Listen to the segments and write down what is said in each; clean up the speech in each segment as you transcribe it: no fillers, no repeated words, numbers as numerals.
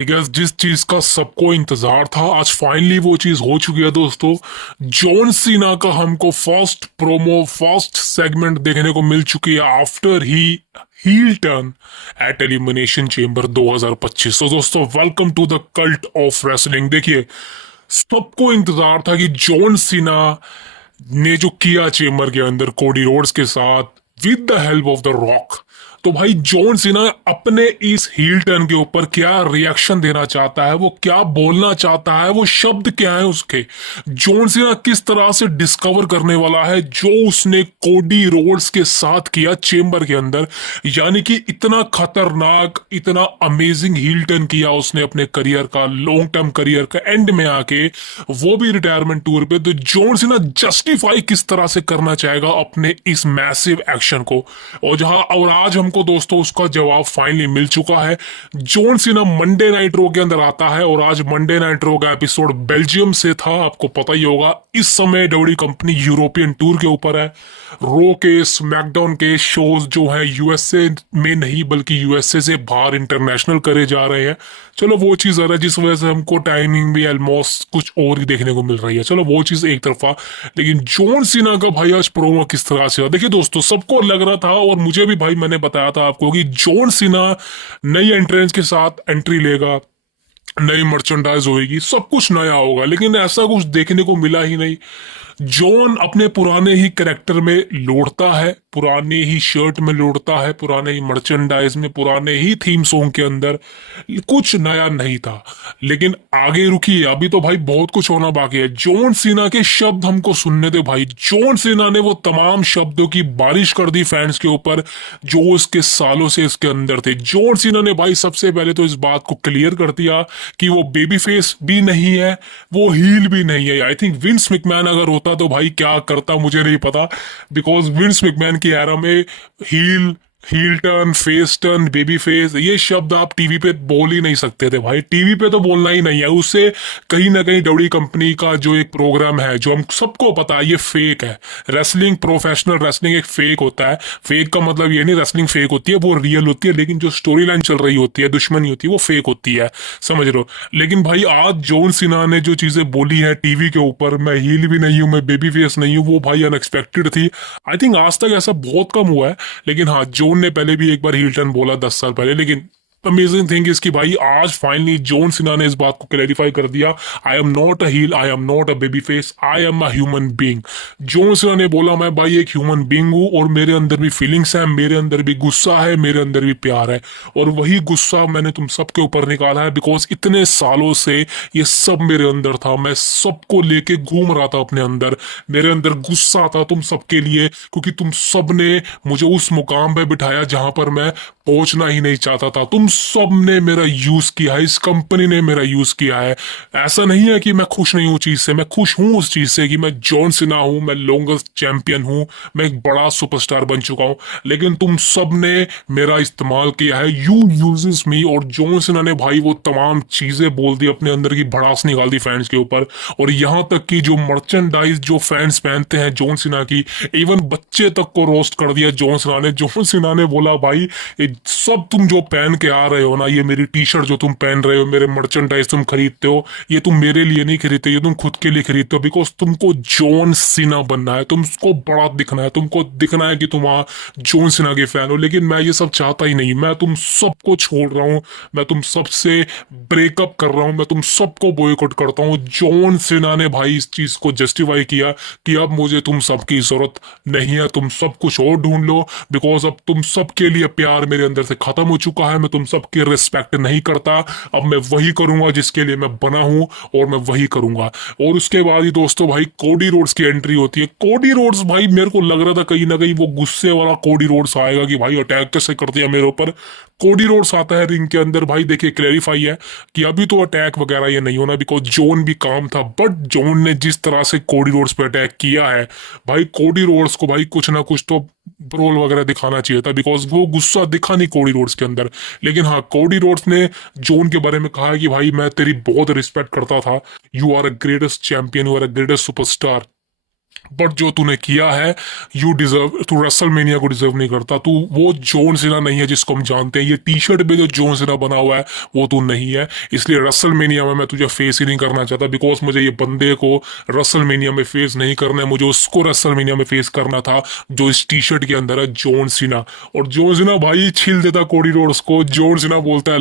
Gas जिस चीज का सबको इंतजार था आज फाइनली वो चीज हो चुकी है दोस्तों। जॉन सीना का हमको फर्स्ट प्रोमो फर्स्ट सेगमेंट देखने को मिल चुकी है after he heel turn at elimination chamber 2025। तो दोस्तों welcome to the cult of wrestling. देखिए सबको इंतजार था कि जॉन सीना ने जो किया चेंबर के अंदर कोडी रोड्स के साथ with the help of the rock, तो भाई जॉन सीना अपने इस हील टर्न के ऊपर क्या रिएक्शन देना चाहता है, वो क्या बोलना चाहता है, वो शब्द क्या है उसके। जॉन सीना किस तरह से डिस्कवर करने वाला है जो उसने कोडी रोड्स के साथ किया चेंबर के अंदर। यानी कि इतना खतरनाक इतना अमेजिंग हील टर्न किया उसने अपने करियर का, लॉन्ग टर्म करियर का एंड में आके, वो भी रिटायरमेंट टूर पे। तो जॉन सीना जस्टिफाई किस तरह से करना चाहेगा अपने इस मैसिव एक्शन को, और आज हमको दोस्तों उसका जवाब फाइनली मिल चुका है। जॉन सीना मंडे नाइट रो के अंदर आता है और आज मंडे नाइट रो का एपिसोड बेल्जियम से था, आपको पता ही होगा। इस समय डब्ल्यू कंपनी यूरोपियन टूर के ऊपर है। रो के स्मैकडाउन के शोज जो है यूएसए में नहीं बल्कि यूएसए से बाहर इंटरनेशनल करे जा रहे हैं। चलो वो चीज आ रहा है जिस वजह से हमको टाइमिंग भी ऑलमोस्ट कुछ और ही देखने को मिल रही है। चलो वो चीज एक तरफा, लेकिन जॉन सीना का भाई आज प्रोमो किस तरह से, देखिए दोस्तों सबको लग रहा था और मुझे भी भाई मैंने बताया था आपको कि जॉन सीना नई एंट्रेंस के साथ एंट्री लेगा, नई मर्चेंडाइज होगी, सब कुछ नया होगा, लेकिन ऐसा कुछ देखने को मिला ही नहीं। जॉन अपने पुराने ही कैरेक्टर में लौटता है, पुराने ही शर्ट में लौटता है, पुराने ही मर्चेंडाइज में, पुराने ही थीम सॉन्ग के अंदर। कुछ नया नहीं था। लेकिन आगे रुकिए, अभी तो भाई बहुत कुछ होना बाकी है। जॉन सीना के शब्द हमको सुनने दे भाई। जॉन सीना ने वो तमाम शब्दों की बारिश कर दी फैंस के ऊपर जो उसके सालों से इसके अंदर थे। जॉन सीना ने भाई सबसे पहले तो इस बात को क्लियर कर दिया कि वो बेबी फेस भी नहीं है, वो हील भी नहीं है। आई थिंक विंस मैकमैन अगर होता तो भाई क्या करता मुझे नहीं पता, बिकॉज विंस मैकमैन की एरा में heel heel turn, face turn, baby face, ये शब्द आप टीवी पे बोल ही नहीं सकते थे भाई। टीवी पे तो बोलना ही नहीं है, उससे कहीं ना कहीं डब्ल्यू कंपनी का जो एक प्रोग्राम है जो हम सबको पता है ये फेक है। रेसलिंग, प्रोफेशनल रेसलिंग एक फेक होता है। फेक का मतलब ये नहीं रेसलिंग फेक होती है, वो रियल होती है, लेकिन जो स्टोरी लाइन चल रही होती है, दुश्मनी होती है, वो फेक होती है, समझ रहे हो। लेकिन भाई आज जॉन सीना ने जो चीजें बोली है टीवी के ऊपर, मैं हील भी नहीं हूं, मैं बेबी फेस नहीं हूं, वो भाई अनएक्सपेक्टेड थी। आई थिंक आज तक ऐसा बहुत कम हुआ है। लेकिन हाँ, जॉन ने पहले भी एक बार हील टर्न बोला 10 साल पहले, लेकिन अमेजिंग थिंग इसकी भाई आज फाइनली जॉन सिन्हा ने इस बात को क्लैरिफाई कर दिया। I am not a heel, I am not a baby face, I am a human being. John Cena ने बोला मैं भाई एक ह्यूमन बीइंग हूं और मेरे अंदर भी फीलिंग्स है, मेरे अंदर भी गुस्सा है, मेरे अंदर भी प्यार है, और वही गुस्सा मैंने तुम सबके ऊपर निकाला है। बिकॉज इतने सालों से ये सब मेरे अंदर था, मैं सबको लेके घूम रहा था अपने अंदर। मेरे अंदर गुस्सा था तुम सबके लिए, क्योंकि तुम सब ने मुझे उस मुकाम पे बिठाया जहां पर मैं पहुंचना ही नहीं चाहता था। तुम सब ने मेरा यूज किया है, इस कंपनी ने मेरा यूज किया है। ऐसा नहीं है कि मैं खुश नहीं हूं चीज से, मैं खुश हूं उस चीज से कि मैं जॉन सिना हूं, मैं लॉन्गेस्ट चैंपियन हूं, मैं एक बड़ा सुपरस्टार बन चुका हूं। लेकिन तुम सब ने मेरा इस्तेमाल किया है, यू यूजेस मी। और जॉन सिना ने भाई वो तमाम चीजें बोल दी, अपने अंदर की भड़ास निकाल दी फैंस के ऊपर। और यहां तक कि जो मर्चेंडाइज जो फैंस पहनते हैं जॉन सिना की, इवन बच्चे तक को रोस्ट कर दिया जॉन सिना ने। जॉन सिना ने बोला भाई ये सब तुम जो पहन के आ रहे हो ना, ये मेरी टी शर्ट जो तुम पहन रहे हो, मेरे मर्चेंडाइज तुम खरीदते हो, ये तुम मेरे लिए नहीं खरीदते, ये तुम खुद के लिए खरीदते हो। बिकॉज तुमको जॉन सिना बनना है, तुमको बड़ा दिखना है, तुमको दिखना है कि तुम जॉन सिना के फैन हो। लेकिन मैं ये सब चाहता ही नहीं, मैं तुम सबको छोड़ रहा हूँ, मैं तुम सबसे ब्रेकअप कर रहा हूँ, मैं तुम सबको बॉयकॉट करता हूँ। जॉन सिना ने भाई इस चीज को जस्टिफाई किया कि अब मुझे तुम सबकी जरूरत नहीं है, तुम सब कुछ और ढूंढ लो। बिकॉज अब तुम सबके लिए प्यार मेरे अंदर से खत्म हो चुका है, मैं तुम सबकी रिस्पेक्ट नहीं करता। अब मैं वही करूंगा जिसके लिए मैं बना हूं, और मैं वही करूंगा। और उसके बाद ही दोस्तों भाई कोडी रोड्स की एंट्री होती है। कोडी रोड्स भाई मेरे को लग रहा था कहीं ना कहीं वो गुस्से वाला कोडी रोड्स आएगा कि भाई अटैक कैसे कर दिया मेरे ऊपर। कोडी रोड्स आता है रिंग के अंदर। भाई देखिए क्लैरिफाई है कि अभी तो अटैक वगैरह ये नहीं होना, बिकॉज जोन भी काम था। बट जोन ने जिस तरह से कोडी रोड्स पे अटैक किया है भाई, कोडी रोड्स को भाई कुछ ना कुछ तो ब्रोल वगैरह दिखाना चाहिए था, बिकॉज वो गुस्सा दिखा नहीं कोडी रोड्स के अंदर। लेकिन हाँ, कोडी रोड्स ने जोन के बारे में कहा है कि भाई मैं तेरी बहुत रिस्पेक्ट करता था, you are a greatest champion, you are a greatest superstar. But जो तूने किया है, यू डिजर्व, तू रेसलमेनिया को डिजर्व नहीं करता। तू वो जॉन सीना नहीं है जिसको हम जानते हैं। ये टी शर्ट पे जो जॉन सीना बना हुआ है वो तू नहीं है। इसलिए रेसलमेनिया में मैं तुझे फेस ही नहीं करना चाहता, बिकॉज मुझे ये बंदे को रेसलमेनिया में फेस नहीं करना है। मुझे उसको रेसलमेनिया में फेस करना था जो इस टी शर्ट के अंदर है, जॉन सीना। और जॉन सीना भाई छील देता कोडी रोड्स को। जॉन सीना बोलता है,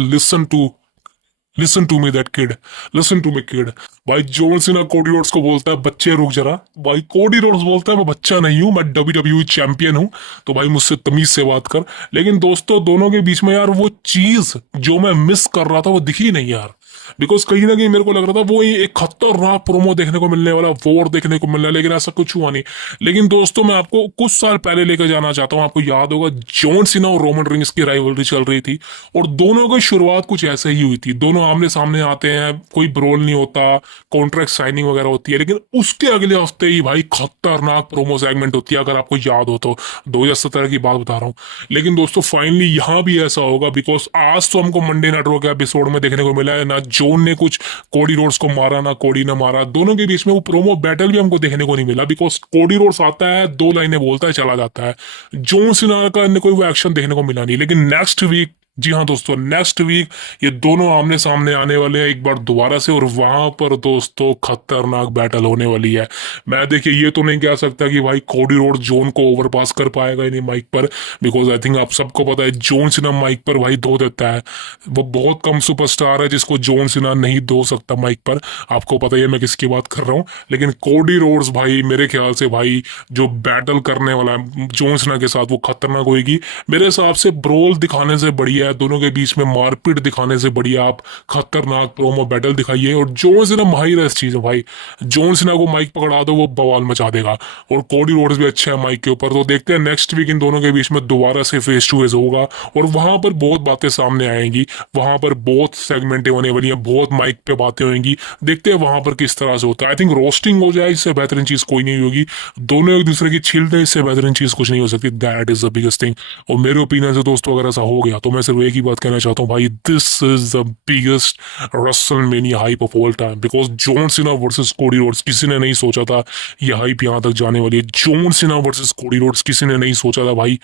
listen to me that kid, listen to me kid. भाई जॉन सीना कोडी रोड्स को बोलता है, बच्चे रुक जरा। भाई कोडी रोड्स बोलता है, मैं बच्चा नहीं हूं, मैं WWE चैंपियन हूं, तो भाई मुझसे तमीज से बात कर। लेकिन दोस्तों दोनों के बीच में यार वो चीज जो मैं मिस कर रहा था वो दिखी नहीं यार। बिकॉज कहीं ना कहीं मेरे को लग रहा था वो एक खतरनाक प्रोमो देखने को मिलने वाला, वॉर देखने को मिलने, लेकिन ऐसा कुछ हुआ नहीं। लेकिन दोस्तों मैं आपको कुछ साल पहले लेकर जाना चाहता हूँ। आपको याद होगा जॉन सीना और रोमन रिंग्स की राइवलरी चल रही थी, और दोनों की शुरुआत कुछ ऐसे ही हुई थी। दोनों आमने सामने आते हैं, कोई ब्रोल नहीं होता, कॉन्ट्रैक्ट साइनिंग वगैरह होती है, लेकिन उसके अगले हफ्ते ही भाई खतरनाक प्रोमो सेगमेंट होती है, अगर आपको याद हो तो। 2017 की बात बता रहा हूँ। लेकिन दोस्तों फाइनली यहाँ भी ऐसा होगा, बिकॉज आज तो हमको मंडे नाइट रॉ के एपिसोड में देखने को मिला है ना जॉन ने कुछ कोडी रोड्स को मारा, ना कोडी ने मारा। दोनों के बीच में वो प्रोमो बैटल भी हमको देखने को नहीं मिला, बिकॉज कोडी रोड्स आता है, दो लाइनें बोलता है, चला जाता है। जॉन सीना का कोई वो एक्शन देखने को मिला नहीं। लेकिन नेक्स्ट वीक, जी हाँ दोस्तों, नेक्स्ट वीक ये दोनों आमने सामने आने वाले हैं एक बार दोबारा से, और वहां पर दोस्तों खतरनाक बैटल होने वाली है। मैं देखिए ये तो नहीं कह सकता कि भाई कोडी रोड जोन को ओवरपास कर पाएगा ही नहीं माइक पर, बिकॉज आई थिंक आप सबको पता है जोन सिना माइक पर भाई धो देता है। वो बहुत कम सुपरस्टार है जिसको जोन सिना नहीं धो सकता माइक पर। आपको पता ही है मैं किसकी बात कर रहा हूँ। लेकिन कोडी रोड्स भाई मेरे ख्याल से भाई जो बैटल करने वाला है जोन सिना के साथ वो खतरनाक होगी। मेरे हिसाब से ब्रोल दिखाने से बढ़िया, दोनों के बीच में मारपीट दिखाने से बढ़िया आप खतरनाक प्रोमो बैटल दिखाइए। और जॉन सीना माहिर है इस चीज में भाई। जॉन सीना को माइक पकड़ा दो वो बवाल मचा देगा, और कोडी रोड्स भी अच्छा है माइक के ऊपर। तो देखते हैं नेक्स्ट वीक इन दोनों के बीच में दोबारा से फेस टू फेस होगा, और वहां पर बहुत बातें सामने आएंगी, वहां पर बहुत सेगमेंटें होने वाली हैं, बहुत माइक पे बातें होंगी। देखते हैं वहां पर किस तरह से होता है। आई थिंक रोस्टिंग हो जाए, इससे बेहतरीन चीज कोई नहीं होगी। दोनों एक दूसरे की छील दे, इससे बेहतरीन चीज कुछ नहीं हो सकती। That is the biggest thing. और मेरे ओपिनियन से दोस्तों अगर ऐसा हो गया तो मैं सिर्फ एक ही बात कहना चाहता हूँ भाई, this is the biggest WrestleMania hype of all time. Because John Cena versus Cody Rhodes, किसी ने नहीं सोचा था ये हाइप यहाँ तक जाने वाली है। John Cena versus Cody Rhodes, किसी ने नहीं सोचा था भाई,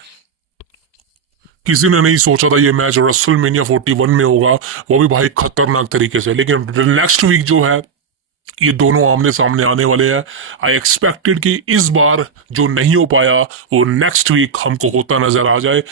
किसी ने नहीं सोचा था ये मैच रेसलमेनिया 41 में होगा, वो भी भाई खतरनाक तरीके से। लेकिन नेक्स्ट वीक जो है ये दोनों आमने सामने आने वाले हैं। आई एक्सपेक्टेड कि इस बार जो नहीं हो पाया वो नेक्स्ट वीक हमको होता नजर आ जाए।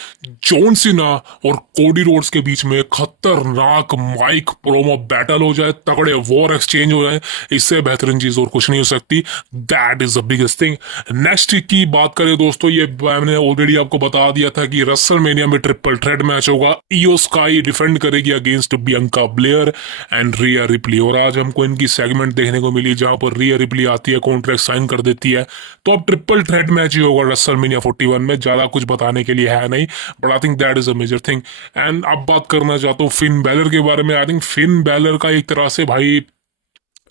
जॉन सीना और कोडी रोड्स के बीच में खतरनाक माइक प्रोमो बैटल हो जाए, तगड़े वॉर एक्सचेंज हो जाए, इससे बेहतरीन चीज और कुछ नहीं हो सकती। That is the biggest thing. Next week की बात करें दोस्तों, ये मैंने ऑलरेडी आपको बता दिया था कि रेसलमेनिया में ट्रिपल थ्रेट मैच होगा। इयो स्काई डिफेंड करेगी against Bianca Blair and Riya replay, और आज हमको इनकी सेगमेंट देखने को मिली जहां पर रिया रिप्ली आती है, कॉन्ट्रैक्ट साइन कर देती है। तो अब ट्रिपल थ्रेट मैच ही होगा रेसलमेनिया 41 में। ज्यादा कुछ बताने के लिए है नहीं, but I think that is a major thing. And अब बात करना चाहता हूँ फिन बैलर के बारे में। आई थिंक फिन बैलर का एक तरह से भाई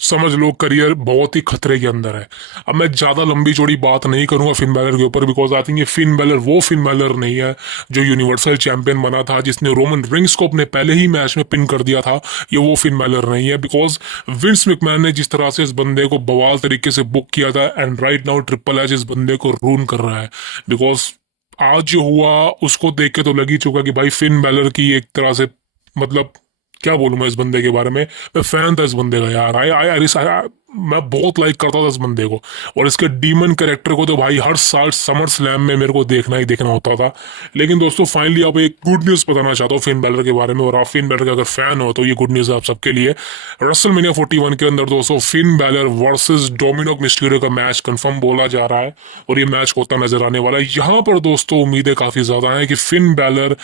समझ लो करियर बहुत ही खतरे के अंदर है। अब मैं ज्यादा लंबी चौड़ी बात नहीं करूंगा फिन बैलर के ऊपर, बिकॉज आई थिंक ये फिन बैलर वो फिन बैलर नहीं है जो यूनिवर्सल चैंपियन बना था, जिसने रोमन रिंग्स को अपने पहले ही मैच में पिन कर दिया था। ये वो फिन बैलर नहीं है, बिकॉज विंस मैकमैन ने जिस तरह से इस बंदे को बवाल तरीके से बुक किया था, and right now triple H इस बंदे को रून कर रहा है। बिकॉज आज जो हुआ उसको देख के तो लग ही चुका कि भाई फिन बैलर की एक तरह से, मतलब क्या बोलूं मैं इस बंदे के बारे में। मैं फैन था इस बंदे का यार। मैं बहुत लाइक करता था इस बंदे को, और इसके डीमन कैरेक्टर को तो भाई हर साल समर स्लैम में मेरे को देखना ही देखना होता था। लेकिन दोस्तों फाइनली आप एक गुड न्यूज बताना चाहता हूँ फिन बैलर के बारे में, और आप फिन बैलर का अगर फैन हो तो ये गुड न्यूज है आप सबके लिए। रेसलमेनिया 41 के अंदर दोस्तों Finn Balor versus Dominik Mysterio का मैच कंफर्म बोला जा रहा है, और ये मैच होता नजर आने वाला है। यहाँ पर दोस्तों उम्मीदें काफी ज्यादा हैं कि फिन बैलर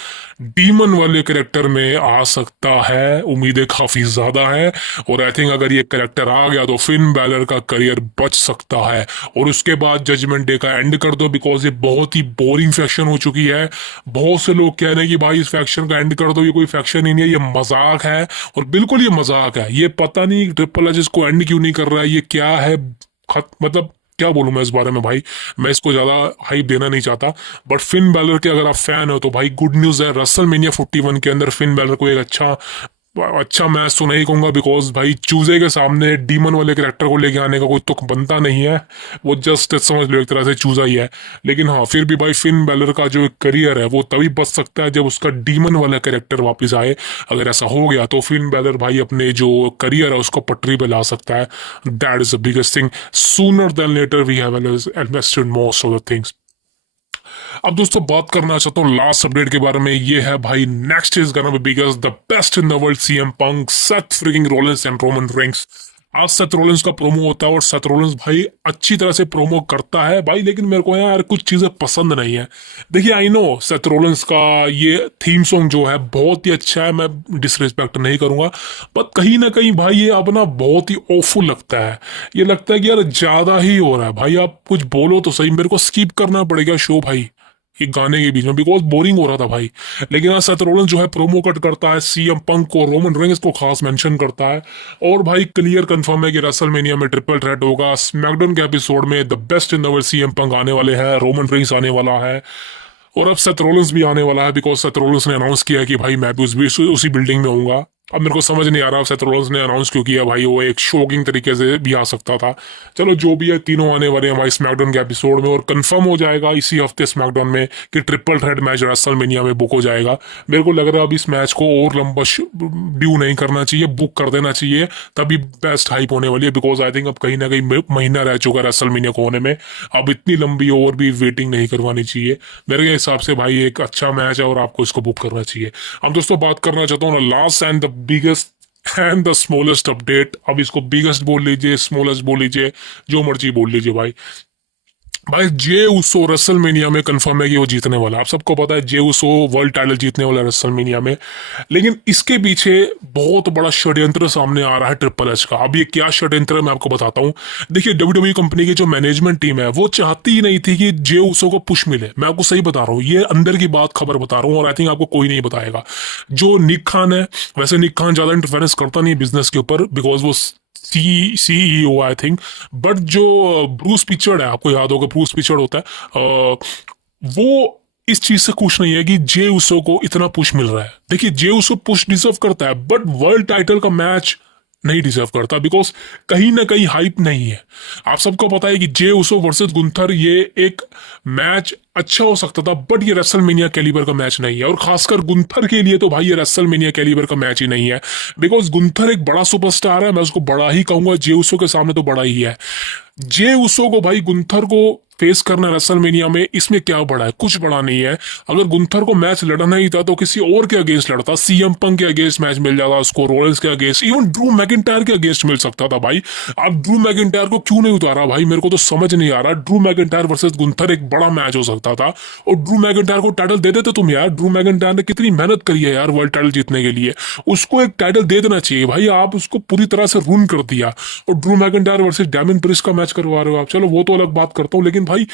डीमन वाले कैरेक्टर में आ सकता है, उम्मीदें काफी ज्यादा है। और आई थिंक अगर ये कैरेक्टर आ गया तो फिन बैलर का करियर बच सकता है, और उसके बाद जजमेंट डे का एंड कर दो, बिकॉज ये बहुत ही बोरिंग फैक्शन हो चुकी है। बहुत से लोग कह रहे हैं कि भाई इस फैक्शन का एंड कर दो, ये कोई फैक्शन ही नहीं है, ये मजाक है। और बिल्कुल ये मजाक है। ये पता नहीं ट्रिपल एच इसको एंड क्यों नहीं कर रहा है, ये क्या है। मतलब क्या बोलूं मैं इस बारे में भाई, मैं इसको ज्यादा हाइप देना नहीं चाहता। बट फिन बैलर के अगर आप फैन हो तो भाई गुड न्यूज है, रेसलमेनिया 41 के अंदर फिन बैलर को एक अच्छा अच्छा मैच तो नहीं कहूंगा, बिकॉज भाई चूजे के सामने डीमन वाले कैरेक्टर को लेके आने का कोई तुक बनता नहीं है। वो जस्ट समझ लो एक तरह से चूजा ही है। लेकिन हाँ, फिर भी भाई फिन बैलर का जो एक करियर है वो तभी बच सकता है जब उसका डीमन वाला कैरेक्टर वापस आए। अगर ऐसा हो गया तो फिन बैलर भाई अपने जो करियर है उसको पटरी पे ला सकता है। That is the biggest thing. Sooner than later we have invested most of the things. अब दोस्तों बात करना चाहता हूँ लास्ट अपडेट के बारे में। ये है भाई, next is gonna be biggest the best in the world, CM Punk, Seth fricking Rollins and Roman Reigns. आज सेथ रोलिंस का प्रोमो होता है और सेथ रोलिंस भाई अच्छी तरह से प्रोमो करता है भाई, लेकिन मेरे को यार कुछ चीजें पसंद नहीं है। देखिए आई नो सेथ रोलिंस का ये थीम सॉन्ग जो है बहुत ही अच्छा है, मैं डिसरिस्पेक्ट नहीं करूंगा, पर कहीं ना कहीं भाई ये अब ना बहुत ही ऑफुल लगता है। ये लगता है कि यार ज्यादा ही हो रहा है भाई, आप कुछ बोलो तो सही, मेरे को स्किप करना पड़ेगा शो भाई एक गाने के बीच में, बिकॉज बोरिंग हो रहा था भाई। लेकिन आज सेथ रोलिंस जो है प्रोमो कट करता है, सीएम पंक को, रोमन रेंस को खास मेंशन करता है, और भाई क्लियर कंफर्म है कि रेसलमेनिया में ट्रिपल थ्रेट होगा। स्मैकडाउन के एपिसोड में the best in the world CM Punk आने वाले हैं, रोमन रेंस आने वाला है, और अब सेथ रोलिंस भी आने वाला है, बिकॉज सेथ रोलिंस ने अनाउंस किया है कि भाई मैं भी उसी बिल्डिंग में होऊंगा। अब मेरे को समझ नहीं आ रहा सेथ रोलिंस ने अनाउंस क्यों किया भाई, वो एक शॉकिंग तरीके से भी आ सकता था। चलो जो भी है, तीनों आने वाले हैं हमारे स्मैकडाउन के एपिसोड में, और कंफर्म हो जाएगा इसी हफ्ते स्मैकडाउन में कि ट्रिपल थ्रेट मैच रेसलमेनिया में बुक हो जाएगा। मेरे को लग रहा है अब इस मैच को और लंबा ड्यू नहीं करना चाहिए, बुक कर देना चाहिए, तभी बेस्ट हाइप होने वाली है। बिकॉज आई थिंक अब कहीं ना कहीं महीना रह चुका है रेसलमेनिया को होने में, अब इतनी लंबी और भी वेटिंग नहीं करवानी चाहिए। मेरे हिसाब से भाई एक अच्छा मैच है और आपको इसको बुक करना चाहिए। अब दोस्तों बात करना चाहता हूँ last and the biggest and the smallest update. अब इसको बिगेस्ट बोल लीजिए, स्मॉलेस्ट बोल लीजिए, जो मर्जी बोल लीजिए भाई। भाई जे उसो रेसलमेनिया में कंफर्म है कि वो जीतने वाला है। आप सबको पता है जे उसो वर्ल्ड टाइटल जीतने वाला है रेसलमेनिया में। लेकिन इसके पीछे बहुत बड़ा षड्यंत्र सामने आ रहा है ट्रिपल एच का। अब ये क्या षड्यंत्र है मैं आपको बताता हूँ। देखिए डब्ल्यूडब्ल्यूई कंपनी की जो मैनेजमेंट टीम है वो चाहती ही नहीं थी कि जे उसो को पुश मिले। मैं आपको सही बता रहा हूँ, ये अंदर की बात खबर बता रहा हूँ, और आई थिंक आपको कोई नहीं बताएगा। जो निक खान है, वैसे निक खान ज्यादा इंटरफेरेंस करता नहीं बिजनेस के ऊपर, बिकॉज वो सीईओ आई थिंक। बट जो ब्रूस पिचर्ड है, आपको याद होगा ब्रूस पिचर्ड होता है, वो इस चीज से खुश नहीं है कि जे उसो को इतना पुश मिल रहा है। देखिए जे उसो पुश डिजर्व करता है, बट वर्ल्ड टाइटल का मैच नहीं डिजर्व करता, बिकॉज कहीं ना कहीं हाइप नहीं है। आप सबको पता है कि जे उसो वर्सेस गुंथर ये एक मैच अच्छा हो सकता था, बट ये रेसलमेनिया कैलिबर का मैच नहीं है, और खासकर गुंथर के लिए तो भाई ये रेसलमेनिया कैलिबर का मैच ही नहीं है। बिकॉज गुंथर एक बड़ा सुपरस्टार है, मैं उसको बड़ा ही कहूंगा, जे उसो के सामने तो बड़ा ही है। जे उसो को भाई गुंथर को फेस करना रेसलमेनिया में, इसमें क्या बड़ा है? कुछ बड़ा नहीं है। अगर गुंथर को मैच लड़ना ही था तो किसी और के अगेंस्ट लड़ता, सीएम पंक के अगेंस्ट मैच मिल जाता उसको, रोलेंस के अगेंस्ट, इवन ड्रू मैकिंटायर के अगेंस्ट मिल सकता था भाई। अब ड्रू मैकिंटायर को क्यों नहीं उतारा भाई, मेरे को तो समझ नहीं आ रहा। ड्रू मैकिंटायर वर्सेस गुंथर एक बड़ा मैच हो सकता था, और ड्रू मैकिंटायर को टाइटल दे देते तुम यार। ड्रू मैकिंटायर ने कितनी मेहनत करी है यार वर्ल्ड टाइटल जीतने के लिए, उसको एक टाइटल दे देना चाहिए भाई। आप उसको पूरी तरह से रून कर दिया, और ड्रू मैकिंटायर वर्सेस डैमिन प्रिस्ट का मैच करवा रहे हो आप, चलो वो तो अलग बात करता हूँ, लेकिन भाई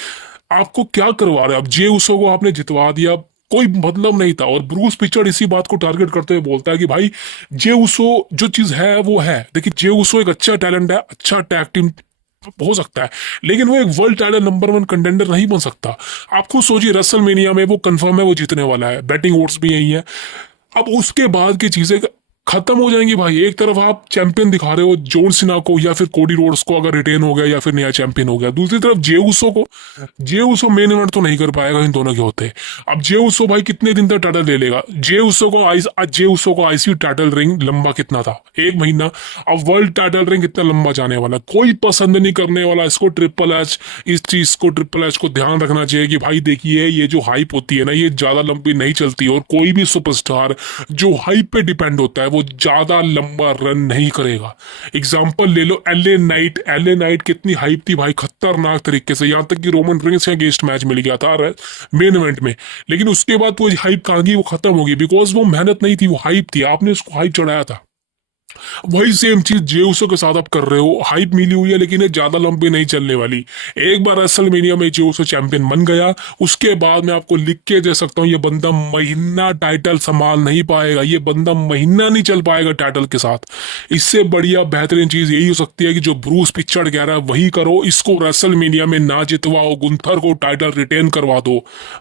आपको क्या करवा रहे हो आप? जे उसो को आपने जितवा दिया, कोई मतलब नहीं था। और ब्रूस पिचर्ड इसी बात को टारगेट करते हुए बोलता है कि भाई जे उसो जो चीज है वो है। देखिए जे उसो एक अच्छा टैलेंट है, अच्छा टैग टीम हो सकता है, लेकिन वो एक वर्ल्ड टाइटल नंबर 1 कंटेंडर नहीं बन सकता। आप खुद सोचिए, रेसलमेनिया में वो कंफर्म है वो जीतने वाला है, बैटिंग वोट्स भी यही है। अब उसके बाद की चीजें खत्म हो जाएंगी भाई। एक तरफ आप चैंपियन दिखा रहे हो जॉन सीना को या फिर कोडी रोड्स को, अगर रिटेन हो गया या फिर नया चैंपियन हो गया। दूसरी तरफ जे उसो को, जे उसो मेन इवेंट तो नहीं कर पाएगा इन दोनों के होते। अब जे उसो भाई कितने दिन तक टाइटल ले लेगा? जे उसो को आईसी टाइटल रिंग लंबा कितना था? 1 महीना। अब वर्ल्ड टाइटल रिंग कितना लंबा जाने वाला? कोई पसंद नहीं करने वाला इसको। ट्रिपल एच इस चीज को, ट्रिपल एच को ध्यान रखना चाहिए कि भाई देखिए ये जो हाइप होती है ना, ये ज्यादा लंबी नहीं चलती, और कोई भी सुपरस्टार जो हाइप पे डिपेंड होता है वो ज्यादा लंबा रन नहीं करेगा। एग्जांपल ले लो एलए नाइट। एलए नाइट कितनी हाइप थी भाई, खतरनाक तरीके से, यहां तक कि रोमन रेंस के अगेंस्ट मैच मिल गया था मेन इवेंट में। लेकिन उसके बाद वो हाइप कहां गई? वो खत्म हो गई, बिकॉज वो मेहनत नहीं थी, वो हाइप थी, आपने उसको हाइप चढ़ाया था। वही सेम चीज जेउसो के साथ आप कर रहे हो। हाइप मिली हुई है लेकिन ये ज्यादा लंबी नहीं चलने वाली। एक बार रेसलमेनिया में जेउसो चैंपियन बन गया, उसके बाद मैं आपको लिख के दे सकता हूँ ये बंदा महीना टाइटल संभाल नहीं पाएगा, ये बंदा महीना नहीं चल पाएगा टाइटल के साथ। इससे बढ़िया बेहतरीन चीज यही हो सकती है कि जो ब्रूस पिचर्ड कह रहा है वही करो, इसको रेसलमेनिया में ना जितवाओ, गुंथर को टाइटल रिटेन करवा दो।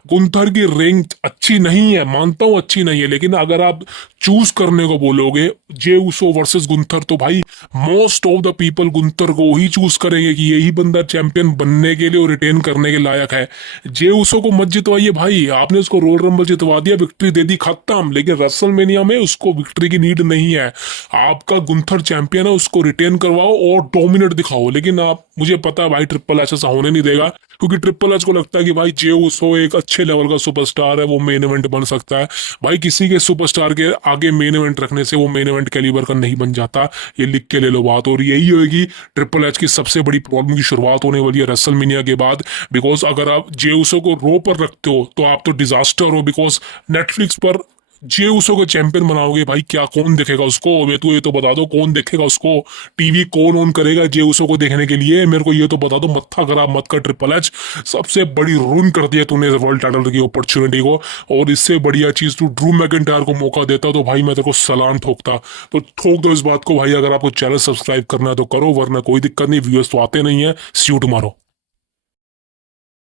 गुंथर की रेंज अच्छी नहीं है, मानता हूं अच्छी नहीं है, लेकिन अगर आप चूज करने को बोलोगे जे उसो वर्सेस गुंथर, तो भाई most of the people Gunther को ही चूज करेंगे कि यही बंदा चैंपियन बनने के लिए और रिटेन करने के लायक है। जे उसो को मत जितवाइए भाई, आपने उसको रोयल रंबल जितवा दिया, विक्ट्री दे दी, खत्म। लेकिन रेसलमेनिया में उसको विक्ट्री की नीड नहीं है। आपका गुंथर चैंपियन है, उसको रिटेन करवाओ और डोमिनेट दिखाओ। लेकिन आप, मुझे पता है भाई ट्रिपल एच ऐसा होने नहीं देगा, क्योंकि ट्रिपल एच को लगता है कि भाई जे उसो एक अच्छे लेवल का सुपरस्टार है, वो मेन इवेंट बन सकता है। भाई किसी के सुपरस्टार के आगे मेन इवेंट रखने से वो मेन इवेंट कैलिबर का नहीं बन जाता, ये लिख के ले लो बात। और यही होगी ट्रिपल एच की सबसे बड़ी प्रॉब्लम की शुरुआत होने वाली है रेसलमेनिया के बाद। बिकॉज अगर आप जे उसो को रो पर रखते हो तो आप तो डिजास्टर हो, बिकॉज नेटफ्लिक्स पर जे उसो को चैंपियन बनाओगे भाई, क्या कौन देखेगा उसको? ये तो बता दो, कौन देखेगा उसको? टीवी कौन ऑन करेगा जे उसो को देखने के लिए? मेरे को ये तो बता दो, मत्था खराब मत कर ट्रिपल एच। सबसे बड़ी रून कर दिया तूने वर्ल्ड टाइटल की अपॉर्चुनिटी को, और इससे बढ़िया चीज तू ड्रू मैकिंटायर को मौका देता तो भाई मैं तेरे को सलाम ठोकता। तो ठोक दो इस बात को भाई। अगर आपको चैनल सब्सक्राइब करना है तो करो, वरना कोई दिक्कत नहीं, व्यूअर्स तो आते नहीं है। स्यूट मारो।